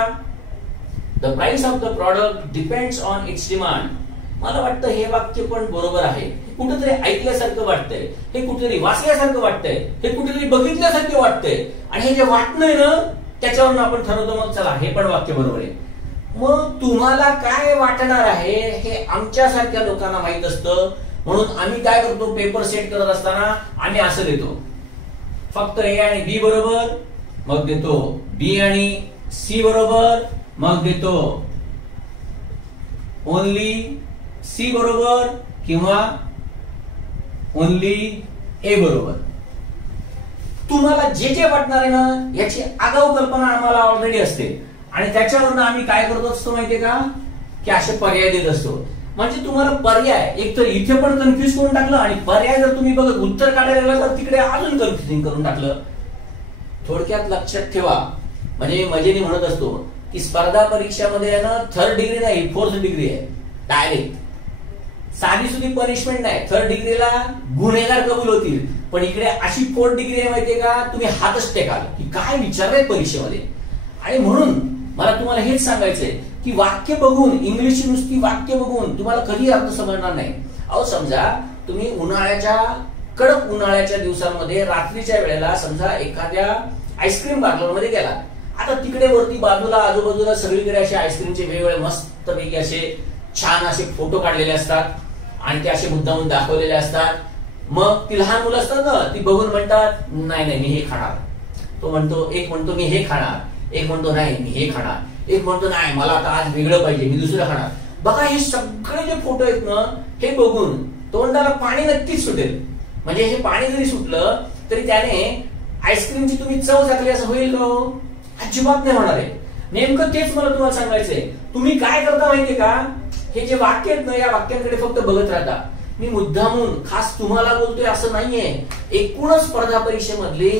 the price of the product depends on it's demand. मला वाटतं हे वाक्य पण बरोबर आहे. कुठेतरी ऐकल्यासारखं वाटतंय, हे कुठेतरी वाचल्यासारखं वाटतंय, हे कुठेतरी बघितल्यासारखं वाटतंय. आणि हे जे वाटणंय ना त्याच्यावरून आपण ठरवतो मग चला हे पण वाक्य बरोबर आहे. मग तुम्हाला काय वाटणार आहे हे आमच्यासारख्या लोकांना माहित असतं, म्हणून आम्ही काय करतो, पेपर सेट करत असताना आम्ही असं देतो, फक्त ए आणि बी बरोबर, मग देतो बी आणि सी बरोबर, मग देतो ओनली सी बरोबर किंवा ओनली ए बरोबर. तुम्हाला जे जे वाटणार आहे ना याची आगाऊ कल्पना आम्हाला ऑलरेडी असते आणि त्याच्यावरनं आम्ही काय करत असतो माहितीये का, की असे पर्याय देत असतो. म्हणजे तुम्हाला पर्याय एक तर इथे पण कन्फ्युज करून टाकलं आणि पर्याय जर तुम्ही बघत उत्तर काढायला गेला तर तिकडे अजून कन्फ्युजिंग करून टाकलं. थोडक्यात लक्षात ठेवा, म्हणजे मजेने म्हणत असतो की स्पर्धा परीक्षामध्ये आहे ना 3rd डिग्री नाही 4th डिग्री आहे. डायरेक्ट साधी सुधी पनिशमेंट नाही, 3rd डिग्रीला गुन्हेगार कबूल होतील, पण इकडे अशी 4th डिग्री आहे माहितीये का, तुम्ही हातच टेकाल की काय विचारलंय परीक्षेमध्ये. आणि म्हणून मला तुम्हाला हेच सांगायचंय की वाक्य बघून, इंग्लिशची नुसती वाक्य बघून तुम्हाला कधी अर्थ समजणार नाही. अहो समजा तुम्ही उन्हाळ्याच्या कडक उन्हाळ्याच्या दिवसांमध्ये रात्रीच्या वेळेला समजा एखाद्या आईस्क्रीम पार्लरमध्ये गेला. आता तिकडे वरती बाजूला आजूबाजूला सगळीकडे असे आईस्क्रीमचे वेगवेगळे मस्तपैकी असे छान असे फोटो काढलेले असतात आणि ते असे मुद्दामून दाखवलेले असतात. मग ती लहान मुलं असतात ना, ती बघून म्हणतात नाही नाही मी हे खाणार. तो म्हणतो, एक म्हणतो मी हे खाणार, एक म्हणतो नाही मी हे खाणार, एक म्हणतो नाही मला आता आज वेगळं पाहिजे मी दुसरं खाणार. बघा हे सगळे जे फोटो आहेत ना हे बघून तोंडाला पाणी नक्कीच सुटेल. म्हणजे हे पाणी जरी सुटलं तरी त्याने आईस्क्रीमची तुम्ही चव चाकली असं होईल का? अजिबात नाही होणार आहे. नेमकं तेच मला तुम्हाला सांगायचंय. तुम्ही काय करता माहितीये का, हे जे वाक्य आहेत ना या वाक्यांकडे फक्त बघत राहता. मी मुद्दामून खास तुम्हाला बोलतोय असं नाहीये, एकूणच स्पर्धा परीक्षेमधली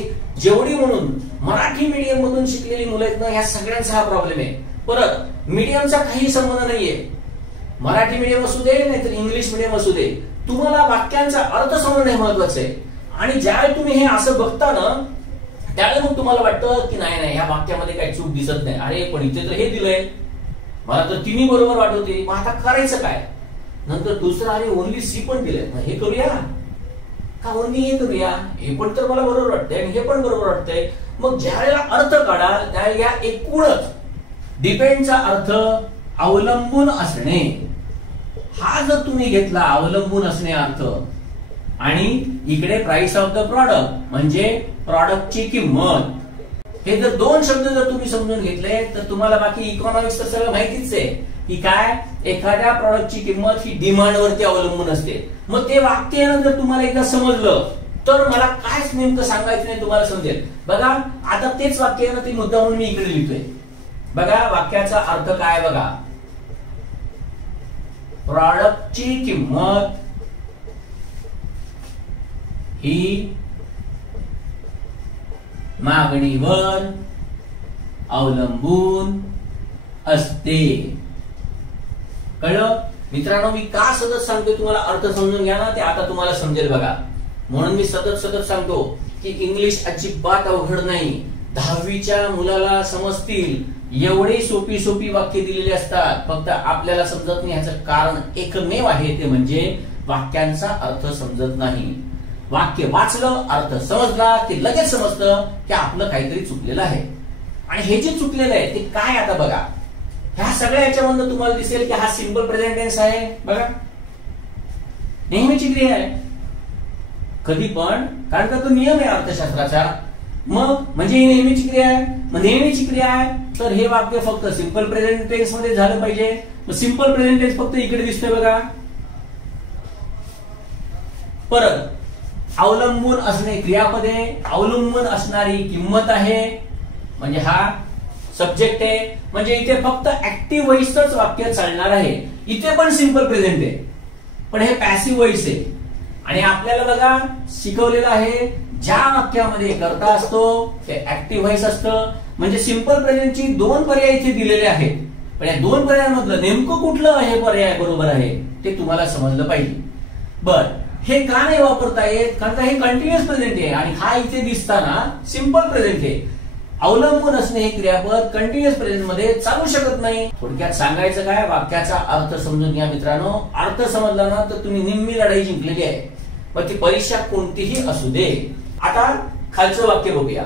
जेवढी म्हणून मराठी मीडियम मधून शिकलेली मुलं आहेत ना, ह्या सगळ्यांचा हा प्रॉब्लेम आहे. परत मीडियमचा काही संबंध नाहीये, मराठी मीडियम असू दे नाहीतर इंग्लिश मीडियम असू दे, तुम्हाला वाक्यांचा अर्थ समजणं हे महत्वाचं आहे. आणि ज्यावेळी तुम्ही हे असं बघता ना त्यावेळी मग तुम्हाला वाटतं की नाही नाही ह्या वाक्यामध्ये काही चूक दिसत नाही, अरे पण इथे तर हे दिलंय, मला तर तिन्ही बरोबर वाटवते, मग आता करायचं काय. नंतर दुसरं आणि ओनली सी पण दिलंय, मग हे करूया का ओनली हे करूया, हे पण तर मला बरोबर वाटतंय आणि हे पण बरोबर वाटतंय. मग ज्यावेळेला अर्थ काढाल त्यावेळी या एकूणच डिपेंडचा अर्थ अवलंबून असणे हा जर तुम्ही घेतला, अवलंबून असणे अर्थ, आणि इकडे प्राइस ऑफ द प्रॉडक्ट म्हणजे प्रॉडक्टची किंमत, हे जर दोन शब्द जर तुम्ही समजून घेतले तर तुम्हाला बाकी इकॉनॉमिक्स तर सगळं माहितीच आहे की काय, एखाद्या प्रॉडक्टची किंमत ही डिमांडवरती अवलंबून असते. मग ते वाक्य जर तुम्हाला एकदा समजलं तर मला काय नेमकं सांगायचं नाही तुम्हाला समजेल. बघा आता तेच वाक्य ना ते मुद्दा म्हणून मी इकडे लिहितोय. बघा वाक्याचा अर्थ काय बघा, प्रॉडक्टची किंमत ही मागणीवर अवलंबून असते. कळलं मित्रांनो, मी का सतत सांगतोय तुम्हाला अर्थ समजून घ्या ना, ते आता तुम्हाला समजेल बघा. म्हणून मी सतत सांगतो की इंग्लिश अजिबात अवघड नाही, 10वीच्या मुलाला समजतील एवढे सोपी वाक्य दिलेली असतात. फक्त आपल्याला समजत नाही, याचं कारण एकमेव आहे ते म्हणजे वाक्यांचा अर्थ समजत नाही. वाक्य वाचलं, अर्थ समजला, ते लगेच समजतं की आपलं काहीतरी चुकलेलं आहे. आणि हे जे चुकलेलं आहे ते काय आता बघा, ह्या सगळ्या याच्यामधून तुम्हाला दिसेल की हा सिंपल प्रेझेंट टेन्स आहे. बघा नेहमीची क्रिया आहे कधी पण, कारण का तो नियम आहे अर्थशास्त्राचा. मग म्हणजे ही नेहमीची क्रिया आहे, मग नेहमीची क्रिया आहे तर हे वाक्य फक्त सिंपल प्रेझेंट टेन्स मध्ये झालं पाहिजे. मग सिंपल प्रेझेंट टेन्स फक्त इकडे दिसतोय बघा. परत अवलंबून असणे क्रियापदे, अवलंबून असणारी किंमत आहे म्हणजे हा सब्जेक्ट आहे. म्हणजे इथे फक्त ऍक्टिव्ह व्हॉइसच वाक्य चालणार आहे. इथे पण सिंपल प्रेझेंट आहे पण हे पॅसिव्ह व्हॉइस आहे. आणि आपल्याला बघा शिकवलेलं आहे ज्या वाक्यामध्ये कर्ता असतो ते ऍक्टिव्ह व्हॉइस असतं. म्हणजे सिंपल प्रेझेंटची दोन पर्याय इथे दिलेले आहेत, पण या दोन पर्यायांमधलं नेमकं कुठलं हे पर्याय बरोबर आहे ते तुम्हाला समजलं पाहिजे. बर हे का नाही वापरता येत, कारण का हे कंटिन्युअस प्रेझेंट आहे आणि हा इथे दिसताना सिंपल प्रेझेंट आहे. अवलंबून असणे हे क्रियापद कंटिन्युअस प्रेझेंट मध्ये चालू शकत नाही. थोडक्यात सांगायचं काय, वाक्याचा अर्थ समजून घ्या मित्रांनो. अर्थ समजला ना तर तुम्ही निम्मी लढाई जिंकलेली आहे, मग ती परीक्षा कोणतीही असू दे. आता खालचं वाक्य बघूया.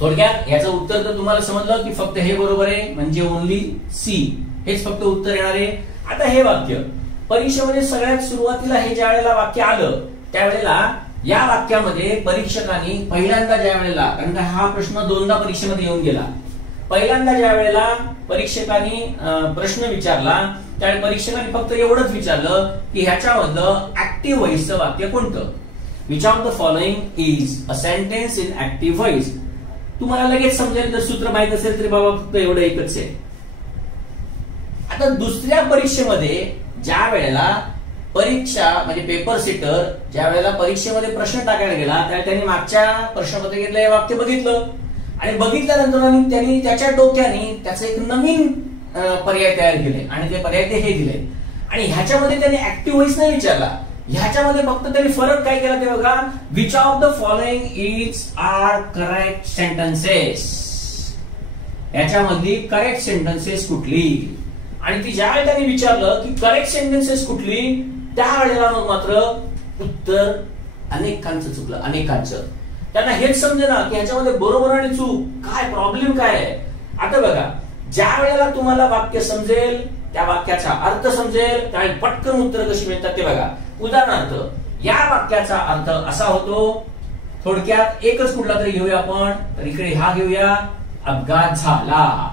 थोडक्यात याचं उत्तर तर तुम्हाला समजलं की फक्त हे बरोबर आहे, म्हणजे ओनली सी हेच फक्त उत्तर येणार आहे. आता हे वाक्य परीक्षेमध्ये सगळ्यात सुरुवातीला हे ज्या वेळेला वाक्य आलं त्यावेळेला या वाक्यामध्ये परीक्षकांनी पहिल्यांदा ज्या वेळेला, कारण का हा प्रश्न दोनदा परीक्षेमध्ये येऊन गेला, पहिल्यांदा ज्या वेळेला परीक्षकांनी प्रश्न विचारला त्यावेळी परीक्षकांनी फक्त एवढंच विचारलं की ह्याच्यामधलं ऍक्टिव्ह व्हॉइसचं वाक्य कोणतं. Which of the following is a sentence in active voice. तुम्हाला लगेच समजेल, जर सूत्र माहित असेल तरी बाबा फक्त एवढं एकच आहे. आता दुसऱ्या परीक्षेमध्ये ज्या वेळेला परीक्षा म्हणजे पेपर सेटर ज्या वेळेला परीक्षेमध्ये प्रश्न टाकायला गेला त्यावेळेला त्यांनी मागच्या प्रश्नपत्रिकेतलं हे वाक्य बघितलं आणि बघितल्यानंतर त्यांनी त्याच्या डोक्याने त्याचं एक नवीन पर्याय तयार केले आणि ते पर्याय ते हे दिले. आणि ह्याच्यामध्ये त्यांनी ऍक्टिव्ह व्हॉइस नाही विचारला, ह्याच्यामध्ये फक्त त्यांनी फरक काय केला ते बघा. Which of the following is are correct sentences. याच्यामधली करेक्ट सेंटेन्सेस कुठली, आणि ती ज्या वेळेला त्यांनी विचारलं की करेक्ट सेंटेन्सेस कुठली त्यावेळेला मग मात्र उत्तर अनेकांचं चुकलं, अनेकांचं. त्यांना हेच समजेना की ह्याच्यामध्ये बरोबर आणि चूक काय, प्रॉब्लेम काय आहे. आता बघा, ज्या वेळेला तुम्हाला वाक्य समजेल, त्या वाक्याचा अर्थ समजेल, त्यावेळी पटकन उत्तर कशी मिळतात ते बघा. उदाहरणार्थ या वाक्याचा अर्थ असा होतो, थोडक्यात एकच कुठला तरी घेऊया आपण, तर इकडे हा घेऊया, अपघात झाला.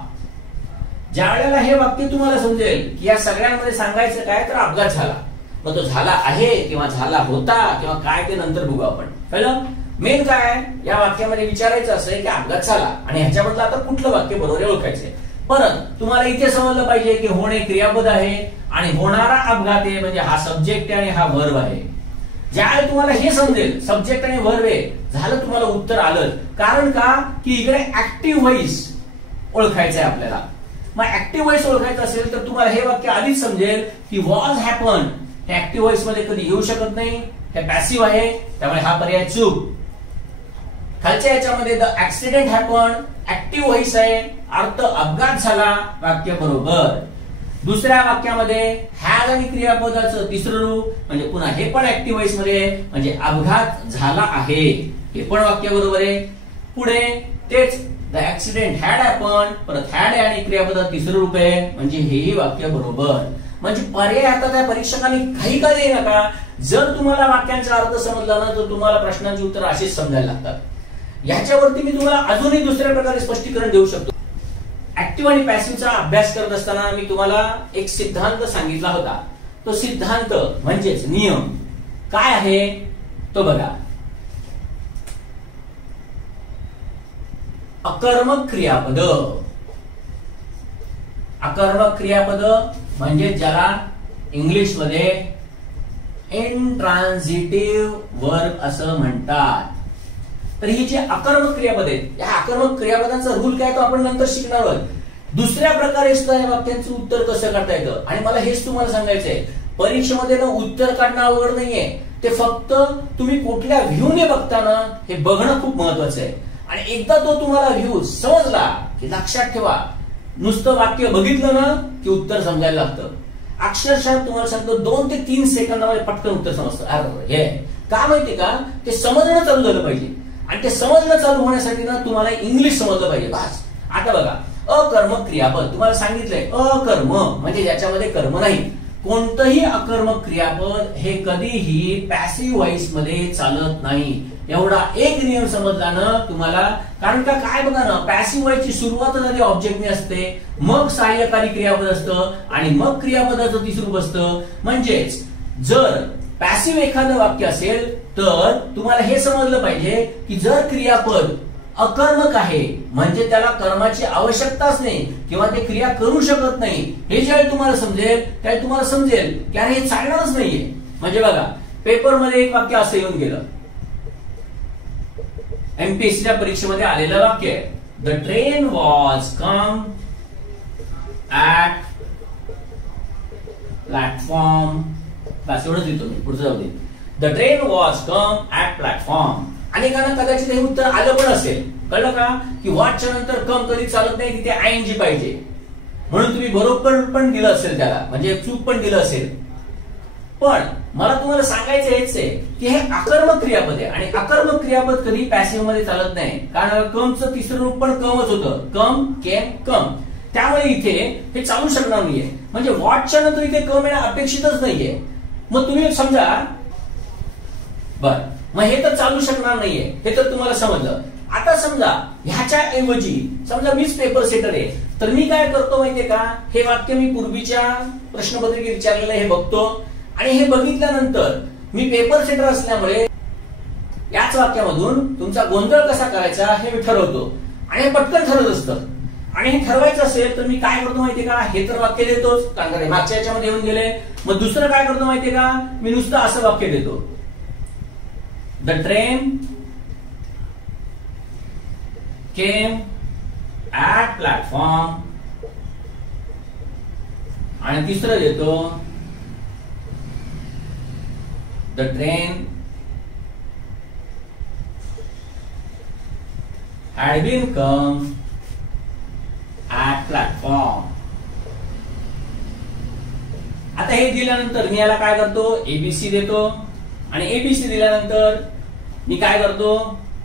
ज्या वेळेला हे वाक्य तुम्हाला समजेल की या सगळ्यांमध्ये सांगायचं काय, तर अपघात झाला. मग तो झाला आहे किंवा झाला होता किंवा काय ते नंतर बघू आपण. कळलं? मेन काय या वाक्यामध्ये विचारायचं असं की अपघात झाला आणि ह्याच्यामधलं आता कुठलं वाक्य बरोबर ओळखायचंय. परत तुम्हाला इथे समजलं पाहिजे की होणे क्रियापद आहे आणि होणारा अपघात आहे म्हणजे हा सब्जेक्ट आहे आणि हा वर्ब आहे. ज्यावेळी तुम्हाला हे समजेल सब्जेक्ट आणि वर्ब आहे, झालं तुम्हाला उत्तर आलं. कारण का की इकडे ऍक्टिव्ह व्हॉइस ओळखायचं आहे आपल्याला. मग ऍक्टिव्ह व्हॉइस ओळखायचं असेल तर तुम्हाला हे वाक्य आधीच समजेल की वॉज हॅपन हे ऍक्टिव्ह व्हॉइस मध्ये कधी येऊ शकत नाही, हे पॅसिव्ह आहे, त्यामुळे हा पर्याय चूक. खालच्या याच्यामध्ये the accident happen active voice आहे, अर्थ अपघात झाला, वाक्य बरोबर. दुसऱ्या वाक्यामध्ये हॅज आणि क्रियापदाचं तिसरं रूप म्हणजे पुन्हा हे पण ऍक्टिव्ह व्हॉइस मध्ये म्हणजे अपघात झाला आहे, हे पण वाक्य बरोबर आहे. पुढे तेच द ऍक्सिडेंट हॅड हॅपन, परत हॅड आणि क्रियापदाचं तिसरं रूप आहे म्हणजे हेही वाक्य बरोबर. म्हणजे पर्याय आता त्या परीक्षकांनी काही का देऊ नका. जर तुम्हाला वाक्यांचा अर्थ समजला ना तर तुम्हाला प्रश्नांची उत्तर अशीच समजायला लागतात. याच्यावरती मी तुम्हाला अजूनही दुसऱ्या प्रकारे स्पष्टीकरण देऊ शकतो. ऍक्टिव्ह आणि पॅसिव्हचा अभ्यास करत असताना मी तुम्हाला एक सिद्धांत सांगितला होता. तो सिद्धांत म्हणजेच नियम काय आहे तो बघा. अकर्मक क्रियापद, अकर्मक क्रियापद म्हणजे ज्याला इंग्लिश मध्ये इंट्रान्झिटिव्ह वर्ब असं म्हणतात. तर ही जी अकर्मक क्रियापद आहेत, या अकर्मक क्रियापदांचा रूल काय तो आपण नंतर शिकणार आहोत. दुसऱ्या प्रकारे सुद्धा या वाक्यांचं उत्तर कसं काढता येतं. आणि मला हेच तुम्हाला सांगायचंय, परीक्षेमध्ये ना उत्तर काढणं अवघड नाहीये, ते फक्त तुम्ही कुठल्या व्ह्यूने बघताना हे बघणं खूप महत्वाचं आहे. आणि एकदा तो तुम्हाला व्ह्यू समजला की लक्षात ठेवा, नुसतं वाक्य बघितलं ना की उत्तर समजायला लागतं. अक्षरशः तुम्हाला सांगतो 2 ते 3 सेकंदामध्ये पटकन उत्तर समजतं. अरे हे का माहितीये का, ते समजणं चालू झालं पाहिजे. आणि ते समजणं चालू होण्यासाठी ना तुम्हाला इंग्लिश समजलं पाहिजे बस. आता बघा, अकर्मक क्रियापद तुम्हाला सांगितलंय, अकर्म म्हणजे ज्याच्यामध्ये कर्म नाही. कोणतंही अकर्मक क्रियापद हे कधीही पॅसिव्ह व्हॉइस मध्ये चालत नाही. एवढा एक नियम समजला ना तुम्हाला. कारण का काय बघा ना, पॅसिव्ह व्हॉइसची सुरुवात झाली ऑब्जेक्टने असते, मग सहाय्यकारी क्रियापद असतं आणि मग क्रियापदाचं तिसरं रूप असतं. म्हणजेच जर पॅसिव्ह एखादं वाक्य असेल तर तुम्हाला हे समजलं पाहिजे की जर क्रियापद अकर्मक आहे म्हणजे त्याला कर्माची आवश्यकताच नाही किंवा ते क्रिया करू शकत नाही. हे ज्यावेळी तुम्हाला समजेल त्यावेळी तुम्हाला समजेल की अरे हे चालणारच नाहीये. म्हणजे बघा, पेपरमध्ये एक वाक्य असं येऊन गेलं, एमपीएससीच्या परीक्षेमध्ये आलेलं वाक्य आहे, the train was come at platform. बस एवढंच लिहितो मी, पुढचं जाऊ दे. The train was come at platform. अनेकांना कदाचित हे उत्तर आलं पण असेल. कळलं का की वॉचच्या नंतर कम कधी चालत नाही, तिथे आयएनजी पाहिजे. म्हणून तुम्ही बरोबर पण दिलं असेल त्याला, म्हणजे चूक पण दिलं असेल. पण मला तुम्हाला सांगायचं हेच आहे की हे आकर्मक क्रियापद आहे आणि आकर्मक क्रियापद कधी पॅसिव्ह मध्ये चालत नाही, कारण कमचं तिसरं रूप पण कमच होतं, कम केम कम. त्यामुळे इथे हे चालू शकणार नाहीये, म्हणजे वॉटच्या नंतर इथे कम येणं अपेक्षितच नाहीये. मग तुम्ही समजा बर, मग हे तर चालू शकणार नाहीये, हे तर तुम्हाला समजलं. आता समजा ह्याच्या ऐवजी समजा मीच पेपर सेटर आहे, तर मी काय करतो माहितीये का, हे वाक्य मी पूर्वीच्या प्रश्नपत्रिकेत विचारलेलं हे बघतो आणि हे बघितल्यानंतर मी पेपर सेटर असल्यामुळे याच वाक्यामधून तुमचा गोंधळ कसा करायचा हे मी ठरवतो आणि हे पटकन ठरत असतं. आणि हे ठरवायचं असेल तर मी काय करतो माहितीये का, हे तर वाक्य देतोच, कारण मागच्या याच्यामध्ये येऊन गेले. मग दुसरं काय करतो माहितीये का, मी नुसतं असं वाक्य देतो, the train came at platform, आणि तिसरं देतो, the train had been come at platform. आता हे दिल्यानंतर मी याला काय करतो, एबीसी देतो आणि एबीसी दिल्यानंतर मी काय करतो,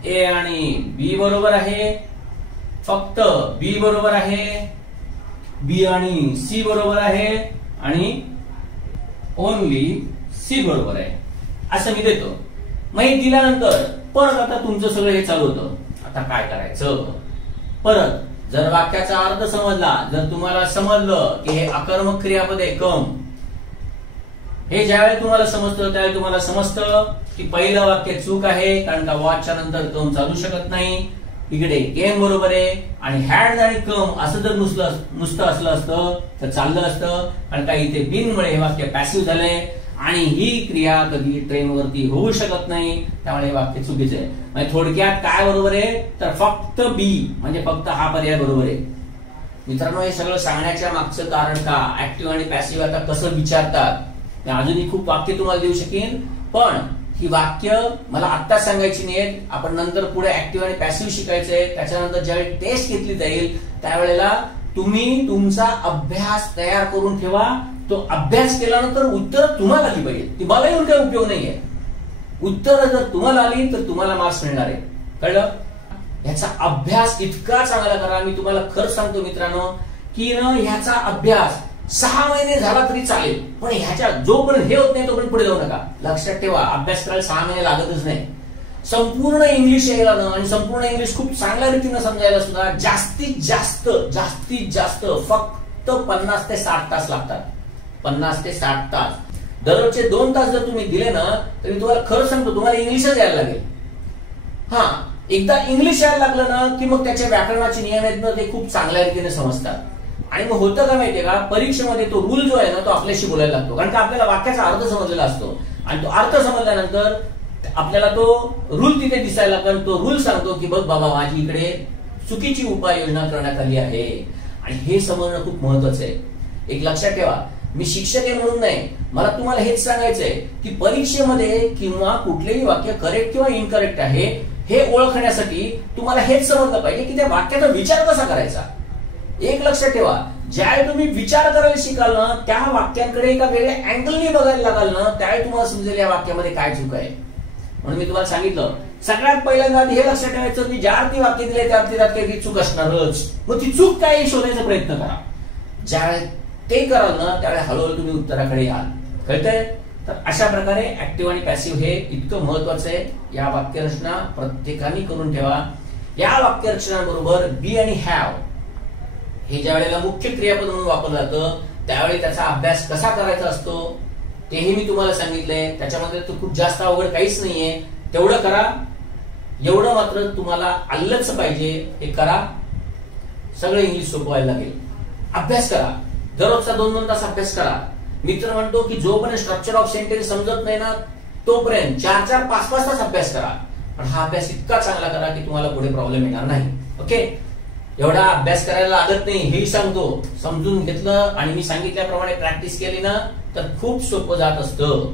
ए आणि बी बरोबर आहे, फक्त बी बरोबर आहे, बी आणि सी बरोबर आहे आणि ओनली सी बरोबर आहे असं मी देतो. मग हे दिल्यानंतर परत आता तुमचं सगळं हे चालू होतं. आता काय करायचं, परत जर वाक्याचा अर्थ समजला, जर तुम्हाला समजलं की हे आकर्मक क्रियापद आहे कम, हे ज्यावेळी तुम्हाला समजतं त्यावेळी तुम्हाला समजतं की पहिलं वाक्य चूक आहे, कारण का वॉचच्या नंतर कम चालू शकत नाही. इकडे केम बरोबर आहे आणि हॅड आणि कम असं जर नुसतं असलं असतं तर चाललं असतं, कारण का इथे बिनमुळे हे वाक्य पॅसिव्ह झालंय आणि ही क्रिया कधी ट्रेनवरती होऊ शकत नाही, त्यामुळे हे वाक्य चुकीचं आहे. म्हणजे थोडक्यात काय बरोबर आहे, तर फक्त बी म्हणजे फक्त हा पर्याय बरोबर आहे. मित्रांनो, हे सगळं सांगण्याच्या मागचं कारण का, ऍक्टिव्ह आणि पॅसिव्ह आता कसं विचारतात, अजूनही खूप वाक्य तुम्हाला देऊ शकेन, पण ही वाक्य मला आत्ता सांगायची नाहीत. आपण नंतर पुढे ऍक्टिव्ह आणि पॅसिव्ह शिकायचंय. त्याच्यानंतर ज्यावेळी टेस्ट घेतली जाईल त्यावेळेला तुम्ही तुमचा अभ्यास तयार करून ठेवा. तो अभ्यास केल्यानंतर उत्तर तुम्हाला आली पाहिजे, ती मला येऊन काही उपयोग नाहीये. उत्तर जर तुम्हाला आली तर तुम्हाला मार्क्स मिळणार आहे, कळलं. ह्याचा अभ्यास इतका चांगला करा, मी तुम्हाला खरं सांगतो मित्रांनो की ह्याचा अभ्यास 6 महिने झाला तरी चालेल, पण ह्याच्या जोपर्यंत हे होत नाही तोपर्यंत पुढे जाऊ नका. लक्षात ठेवा, अभ्यास करायला 6 महिने लागतच नाही. संपूर्ण इंग्लिश यायला आणि संपूर्ण इंग्लिश खूप चांगल्या रीतीने समजायला सुद्धा जास्तीत जास्त फक्त 50 ते 60 तास लागतात. 50 ते 60 तास. दररोजचे 2 तास जर तुम्ही दिले ना, तर मी तुम्हाला खरं सांगतो तुम्हाला इंग्लिशच यायला लागेल. हा, एकदा इंग्लिश यायला लागलं ना की मग त्याच्या व्याकरणाचे नियम आहेत ना ते खूप चांगल्या रीतीने समजतात. आणि मग होतं का माहितीये का, परीक्षेमध्ये तो रूल जो आहे ना तो आपल्याशी बोलायला लागतो, कारण का आपल्याला वाक्याचा अर्थ समजलेला असतो आणि तो अर्थ समजल्यानंतर आपल्याला तो रूल तिथे दिसायला लागतो. तो रूल सांगतो की बघ बाबा, माझी इकडे चुकीची उपाययोजना करण्यात आली आहे, आणि हे समजणं खूप महत्वाचं आहे. एक लक्षात ठेवा, मी शिक्षक आहे म्हणून नाही, मला तुम्हाला हेच सांगायचंय की परीक्षेमध्ये किंवा कुठलेही वाक्य करेक्ट किंवा इनकरेक्ट आहे हे ओळखण्यासाठी तुम्हाला हेच समजलं पाहिजे की त्या वाक्याचा विचार कसा करायचा. एक लक्षात ठेवा, ज्यावेळी तुम्ही विचार करायला शिकाल ना, त्या वाक्यांकडे एका वेगळ्या अँगलने बघायला लागाल ना, त्यावेळी तुम्हाला समजेल या वाक्यामध्ये काय चूक आहे. म्हणून मी तुम्हाला सांगितलं, सगळ्यात पहिल्यांदा हे लक्षात ठेवायचं की ज्या अर्थी वाक्य दिले त्या अर्थी काही चूक असणारच. मग ती चूक काय शोधायचा प्रयत्न करा. ज्यावेळी ते कराल ना त्यावेळी हळूहळू तुम्ही उत्तराकडे याल, कळतंय. तर अशा प्रकारे ऍक्टिव्ह आणि पॅसिव्ह हे इतकं महत्वाचं आहे. या वाक्यरचना प्रत्येकाने करून ठेवा. या वाक्यरचनाबरोबर बी आणि हॅव हे ज्या वेळेला मुख्य क्रियापद म्हणून वापरलं जातं त्यावेळी त्याचा अभ्यास कसा करायचा असतो तेही मी तुम्हाला सांगितलंय. त्याच्यामध्ये तर खूप जास्त अवघड काहीच नाहीये, तेवढं करा. एवढं मात्र तुम्हाला आलंच पाहिजे, हे करा. सगळं इंग्लिश सोपं व्हायला लागेल. अभ्यास करा, दररोजचा 2-2 तास अभ्यास करा. मित्र म्हणतो की जोपर्यंत स्ट्रक्चर ऑफ सेंटेन्स समजत नाही ना तोपर्यंत 4-4, 5-5 तास अभ्यास करा. पण हा अभ्यास इतका चांगला करा की तुम्हाला पुढे प्रॉब्लेम येणार नाही. ओके, एवढा अभ्यास करायला लागत नाही हेही सांगतो. समजून घेतलं आणि मी सांगितल्याप्रमाणे प्रॅक्टिस केली ना तर खूप सोपं जात असतं.